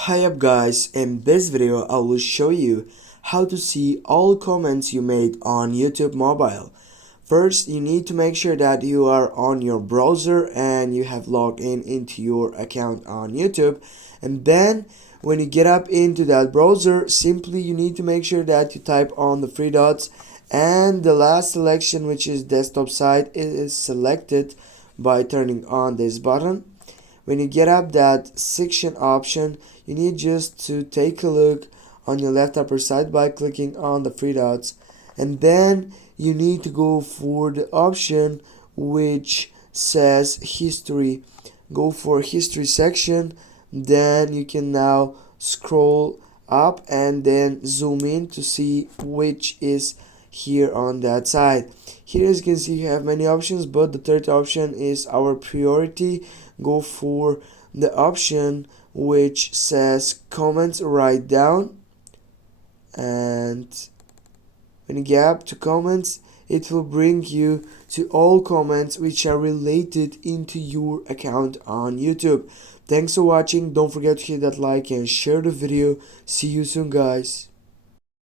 Hi up guys, in this video I will show you how to see all comments you made on YouTube mobile. First, you need to make sure that you are on your browser and you have logged in into your account on YouTube, and then when you get up into that browser, simply you need to make sure that you type on the three dots and the last selection, which is desktop side, is selected by turning on this button. When you get up that section option, you need just to take a look on your left upper side by clicking on the three dots, and then you need to go for the option which says history. Go for history section, then you can now scroll up and then zoom in to see which is here on that side. Here, as you can see, you have many options, but the third option is our priority. Go for the option which says comments right down, and when you get up to comments, it will bring you to all comments which are related into your account on YouTube. Thanks for watching. Don't forget to hit that like and share the video. See you soon, guys.